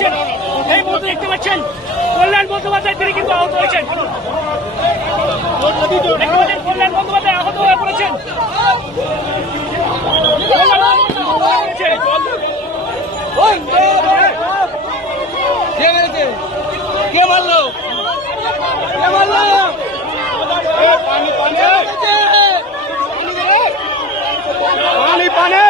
পাচ্ছেন, এই মুহূর্তে দেখতে পাচ্ছেন কল্যাণ বন্দ্যোপাধ্যায় তিনি কিন্তু আহত হয়েছেন। কল্যাণ বন্দ্যোপাধ্যায় আহত হয়ে পড়েছেন। কে মারলো? পানি পানি